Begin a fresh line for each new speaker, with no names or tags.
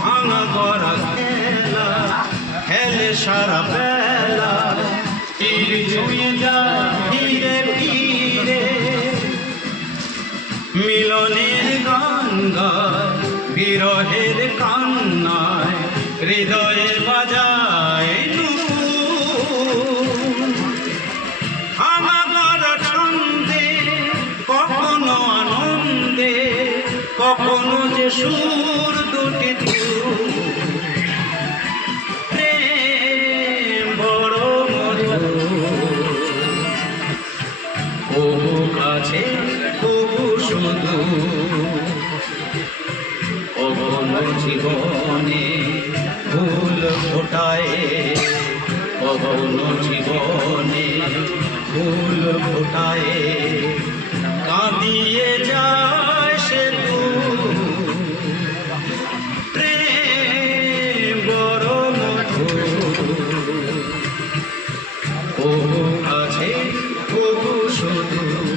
ভাঙা করা খেলা, খেলে সারা বেলা। তীর ছুঁয়ে যায় ধীরে ধীরে মিলনের গান গায় বিরহের কান্নায় হৃদয়ে বাজায় কখনো যে সুর দুটি আছে, তবু শুধু কখন জীবনে ভুল ফোটায়। কখন জীবনে ভুল ফোটায়। কাঁদিয়ে যায় সে বড় মধু আছে শুধু